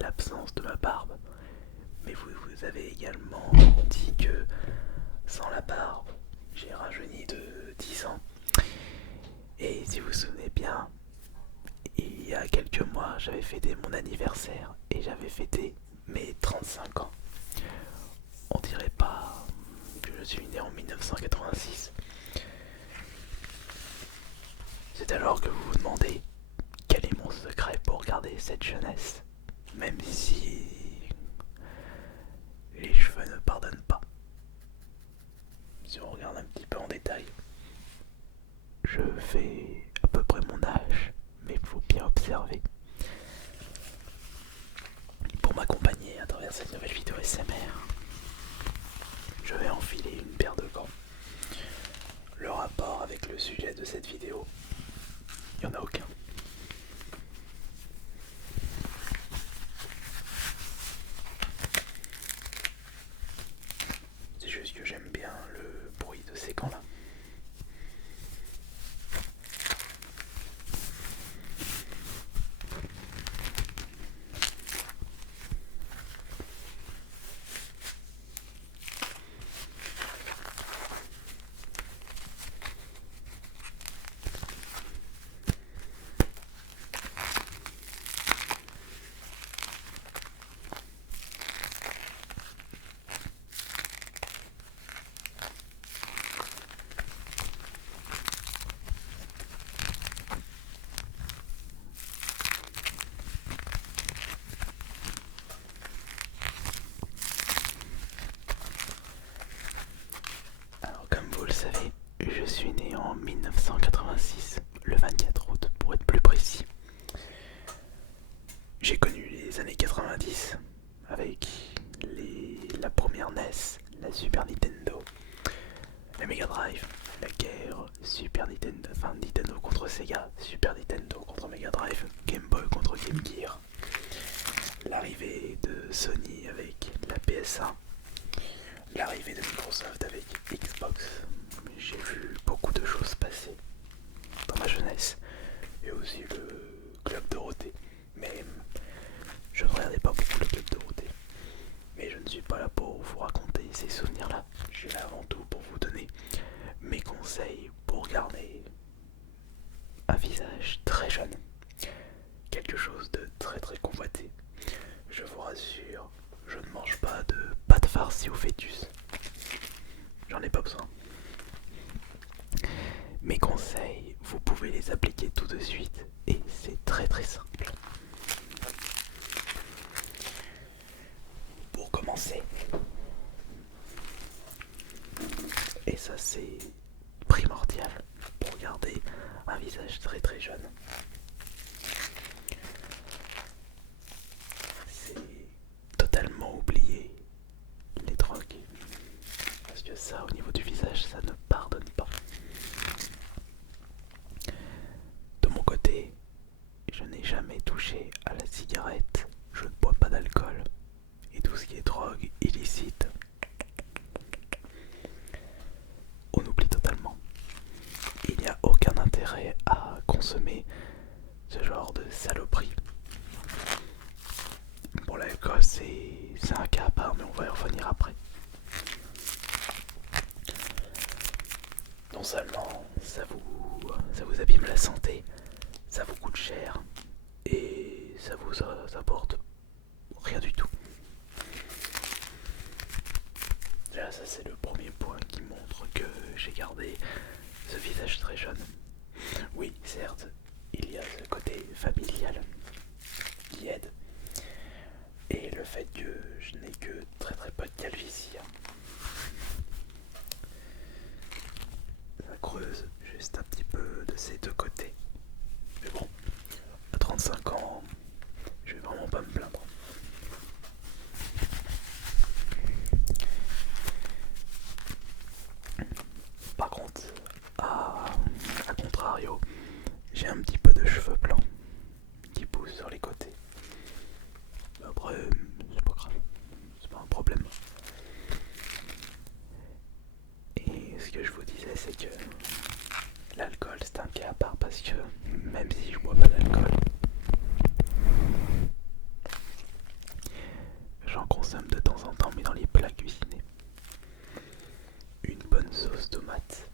l'absence de ma barbe. Mais vous avez également dit que sans la barbe, j'ai rajeuni de 10 ans. Et si vous vous souvenez bien, il y a quelques mois, j'avais fêté mon anniversaire et j'avais fêté mes 35 ans. On dirait pas que je suis né en 1986. C'est alors que vous vous demandez quel est mon secret pour garder cette jeunesse, même si les cheveux ne pardonnent pas. Si on regarde un petit peu en détail, je fais à peu près mon âge, mais il faut bien observer. Pour m'accompagner à travers cette nouvelle vidéo SMR, je vais enfiler une paire de gants. Le rapport avec le sujet de cette vidéo, il n'y en a aucun. C'est juste que j'aime bien le bruit de ces gants-là. Alors comme vous le savez, je suis né en 1986, le 24 août pour être plus précis. J'ai connu les années 90 avec la première NES, la Super Nintendo, la Mega Drive, la guerre Super Nintendo, enfin Nintendo contre Sega, Super Nintendo contre Mega Drive, Game Boy contre Game Gear, l'arrivée de Sony avec la PS1, l'arrivée de Microsoft avec Xbox. J'ai vu beaucoup de choses passer dans ma jeunesse et aussi le Club Dorothée. Mais je ne regardais pas beaucoup le Club Dorothée. Mais je ne suis pas là pour vous raconter ces souvenirs-là. Je suis là avant tout pour vous donner mes conseils pour garder un visage très jeune. Quelque chose de très très convoité. Je vous rassure, je ne mange pas de pâte farcie au fœtus. J'en ai pas besoin. Mes conseils, vous pouvez les appliquer tout de suite et c'est très très simple. Pour commencer, et ça c'est primordial pour garder un visage très très jeune, c'est totalement oublier les drogues. Parce que ça, au niveau du visage, ça ne pardonne pas. De mon côté, je n'ai jamais touché à la cigarette, je ne bois pas d'alcool. Et tout ce qui est drogue illicite, on oublie totalement. Il n'y a aucun intérêt à consommer ce genre de saloperie. Pour l'alcool, c'est un cas à part, mais on va y revenir après. Non seulement ça vous abîme la santé, ça vous coûte cher et ça vous apporte rien du tout. Déjà ça c'est le premier point qui montre que j'ai gardé ce visage très jeune. Oui certes, il y a ce côté familial qui aide et le fait que je n'ai que très très peu de calvitie. Ça creuse juste un petit peu de ces deux côtés. Mais bon, à 35 ans, je vais vraiment pas me plaindre. Par contre, à contrario, j'ai un petit peu de cheveux blancs qui poussent sur les côtés. Mais après, c'est pas grave, c'est pas un problème. Et ce que je vous disais, c'est que l'alcool c'est un cas à part parce que même si je bois pas d'alcool, met dans les plats cuisinés. Une bonne sauce tomate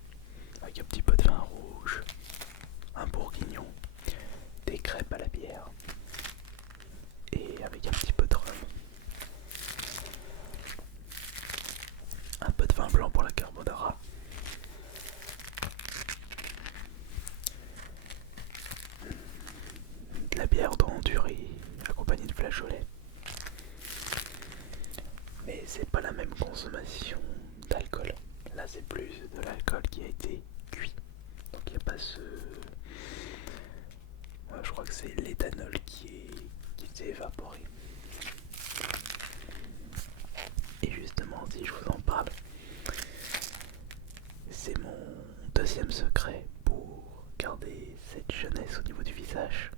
avec un petit peu de vin rouge, un bourguignon, des crêpes à la bière et avec un petit peu de rhum. Un peu de vin blanc pour la carbonara. De la bière dans du riz accompagnée de flageolets. Mais c'est pas la même consommation d'alcool. Là c'est plus de l'alcool qui a été cuit. Donc il n'y a pas ce... Ouais, je crois que c'est l'éthanol qui s'est évaporé. Et justement, si je vous en parle, c'est mon deuxième secret pour garder cette jeunesse au niveau du visage.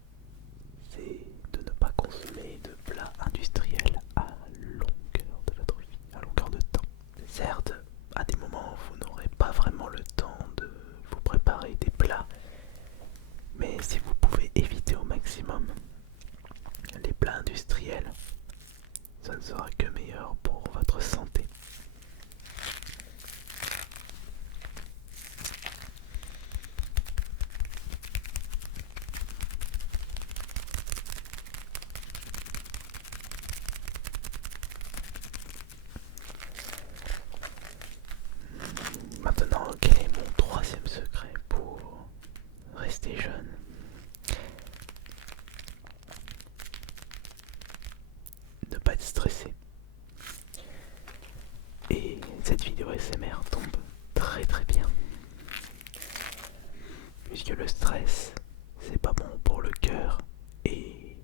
C'est de ne pas consommer de plats industriels à longueur de votre vie, à longueur de temps. Certes, à des moments, vous n'aurez pas vraiment le temps de vous préparer des plats, mais si vous pouvez éviter au maximum les plats industriels, ça ne sera que meilleur pour votre santé. Maintenant, quel est mon troisième secret pour rester jeune? Ne pas être stressé. Et cette vidéo ASMR tombe très très bien. Puisque le stress, c'est pas bon pour le cœur. Et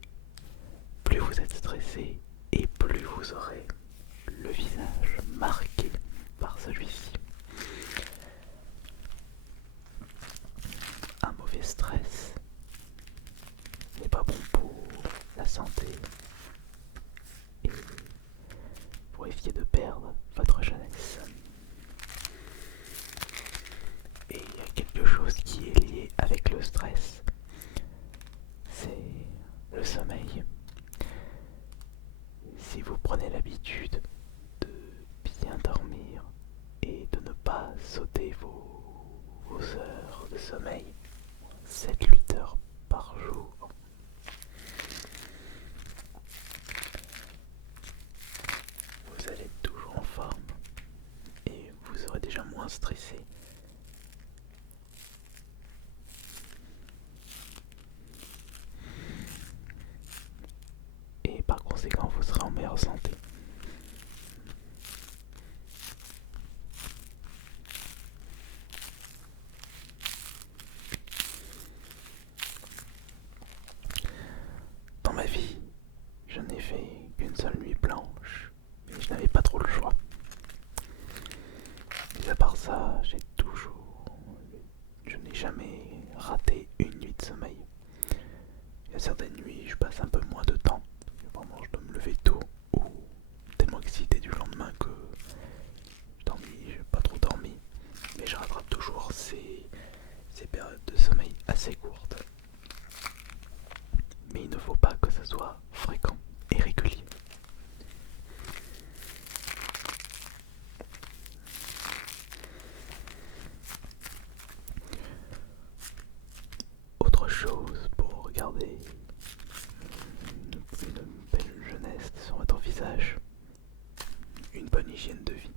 plus vous êtes stressé, et plus vous aurez le visage marqué par celui-ci. Un mauvais stress n'est pas bon pour la santé et vous risquez de perdre votre jeunesse. Et il y a quelque chose qui est lié avec le stress, c'est le sommeil. Si vous prenez l'habitude de bien dormir et de ne pas sauter vos heures de sommeil, 7-8 heures par jour, vous allez être toujours en forme et vous serez déjà moins stressé. Et par conséquent, vous serez en meilleure santé. Dans ma vie, je n'ai fait qu'une seule nuit blanche, mais je n'avais pas trop le choix. Mais à part ça, je n'ai jamais raté une nuit de sommeil. Il y a certaines nuits, je passe un peu moins de temps. Vraiment, je dois me lever tôt ou tellement excité du lendemain que j'ai pas trop dormi. Mais je rattrape toujours ces périodes de sommeil assez courtes. Mais il ne faut pas que ça soit fréquent et régulier. Autre chose pour garder une belle jeunesse sur votre visage, une bonne hygiène de vie.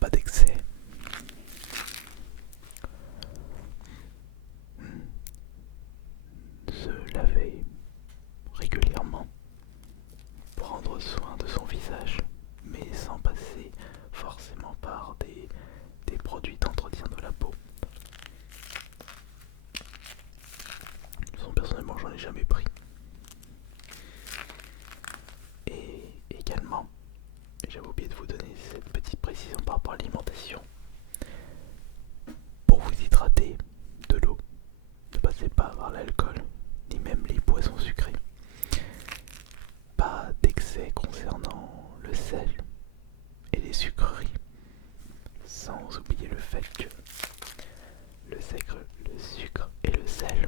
Pas d'excès. Se laver régulièrement. Prendre soin de son visage, mais sans passer forcément par des produits d'entretien de la peau. Personnellement, j'en ai jamais pris. Et également, j'avais oublié de vous donner cette petite précision par rapport à l'alimentation. Pour vous hydrater, de l'eau. Ne passez pas par l'alcool, ni même les boissons sucrées. Pas d'excès concernant le sel et les sucreries. Sans oublier le fait que le sucre et le sel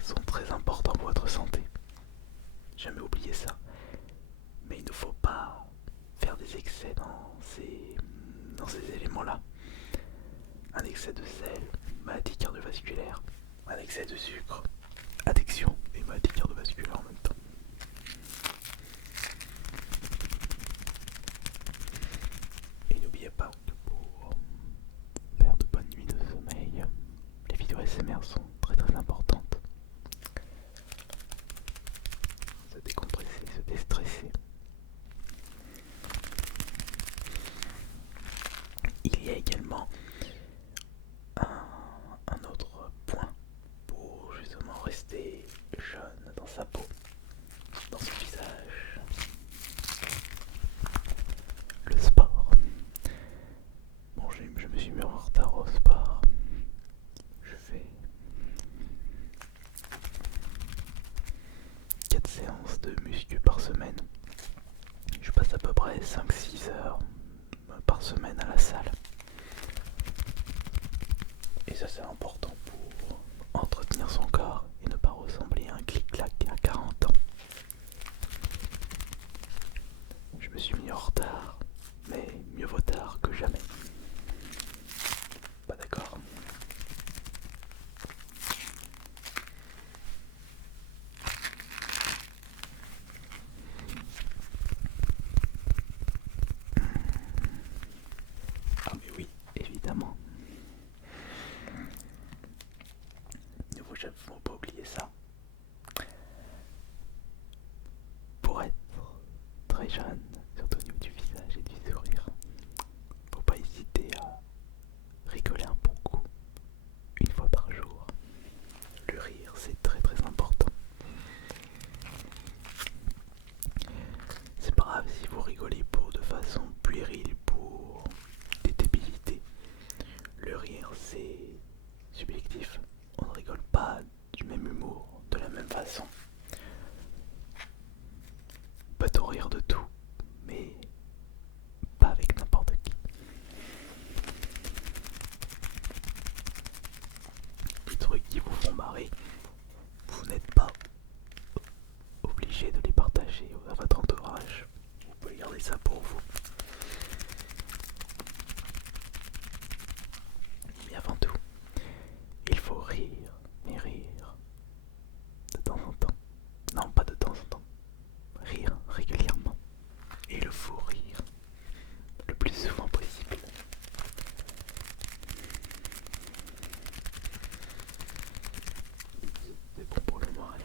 sont très importants pour votre santé. Jamais oublier ça. Mais il ne faut pas faire des excès dans ces éléments-là. Un excès de sel, maladie cardiovasculaire. Un excès de sucre, addiction et maladie cardiovasculaire en même temps. Et n'oubliez pas que pour faire de bonnes nuits de sommeil, les vidéos ASMR sont très importantes. Se décompresser, se déstresser. Il y a également un autre point pour justement rester jeune dans sa peau, dans son visage. Le sport. Bon, je me suis mis en retard au sport. Je fais 4 séances de muscu par semaine. Je passe à peu près 5-6 heures par semaine à la salle. Et ça c'est important pour entretenir son corps et ne pas ressembler à un clic-clac à 40 ans. Je me suis mis en retard, mais mieux vaut tard que jamais. Pas d'accord? Ah mais oui, évidemment. Il ne faut pas oublier ça. Pour être très jeune, surtout au niveau du visage et du sourire, faut pas hésiter à rigoler un bon coup, une fois par jour. Le rire, c'est très important. C'est pas grave si vous rigolez de façon puérile pour des débilités. Le rire, c'est subjectif. On ne rigole pas du même humour, de la même façon. Peut-on rire de tout, mais pas avec n'importe qui. Les trucs qui vous font marrer, vous n'êtes pas obligé de les partager à votre entourage. Vous pouvez garder ça pour vous. Mais avant tout, il faut rire, mais rire de temps en temps. Non, pas de temps en temps. Rire régulièrement. Et le faux rire le plus souvent possible. C'est bon pour le moral.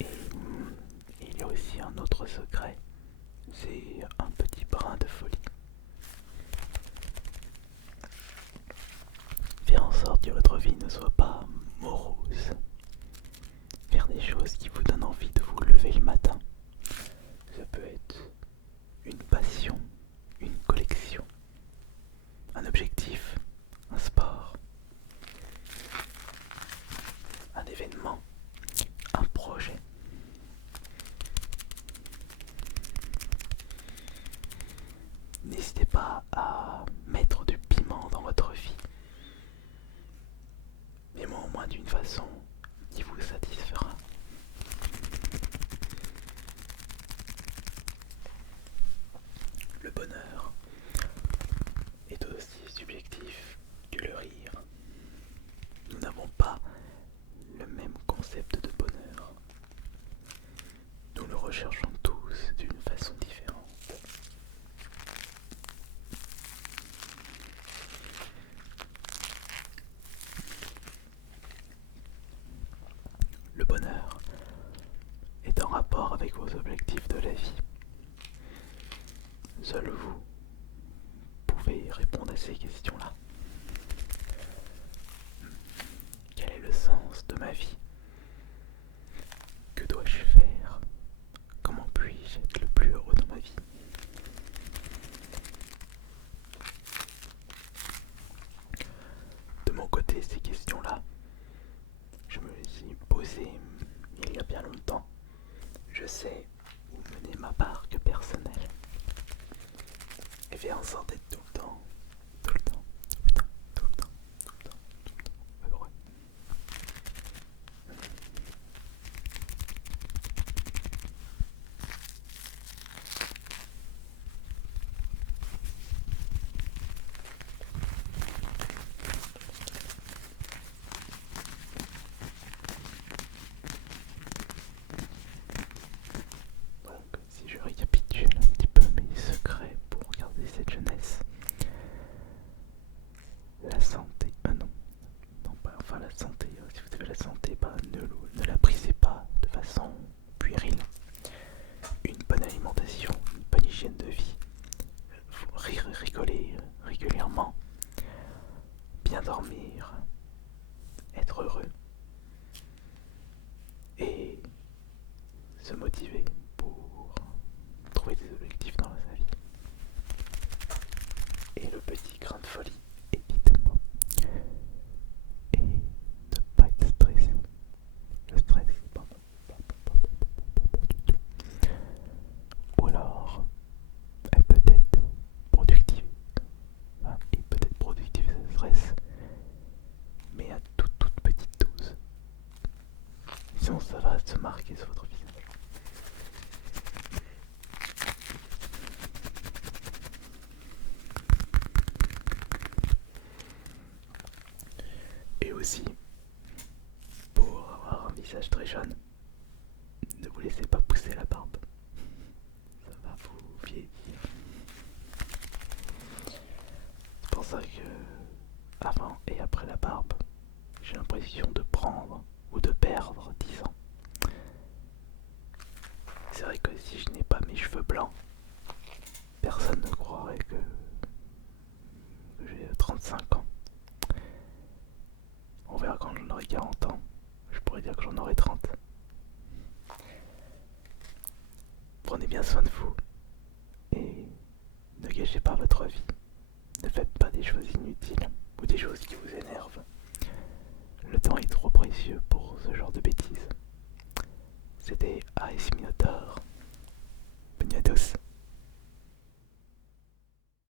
Et il y a aussi un autre secret, c'est un petit brin de folie. Faire en sorte que votre vie ne soit pas morose. Faire des choses qui vous donnent envie de vous lever le matin. Ça peut être une passion, une collection, un objectif, un sport, un événement, un projet. N'hésitez pas à mettre du piment dans votre vie, mais au moins d'une façon qui vous satisfera. Le bonheur est aussi subjectif que le rire. Nous n'avons pas le même concept de bonheur. Nous le recherchons tous d'une façon différente. Le bonheur est en rapport avec vos objectifs de la vie. Seul vous pouvez répondre à ces questions-là. Quel est le sens de ma vie? Que dois-je faire? Comment puis-je être le plus heureux dans ma vie? De mon côté, ces questions-là, je me les ai posées il y a bien longtemps. Je sais où mener ma barque personnelle et faire en sorte d'être tout le temps se marquer sur votre visage. Et aussi, pour avoir un visage très jeune, ne vous laissez pas pousser la barbe. Ça va vous vieillir. C'est pour ça que, avant et après la barbe, j'ai l'impression de prendre ou de perdre 10 ans. C'est vrai que si je n'ai pas mes cheveux blancs, personne ne croirait que j'ai 35 ans. On verra quand j'en aurai 40 ans, je pourrais dire que j'en aurai 30. Prenez bien soin de vous et ne gâchez pas votre vie. Ne faites pas des choses inutiles ou des choses qui vous énervent. Le temps est trop précieux pour ce genre de bêtises. C'était AS Minotaur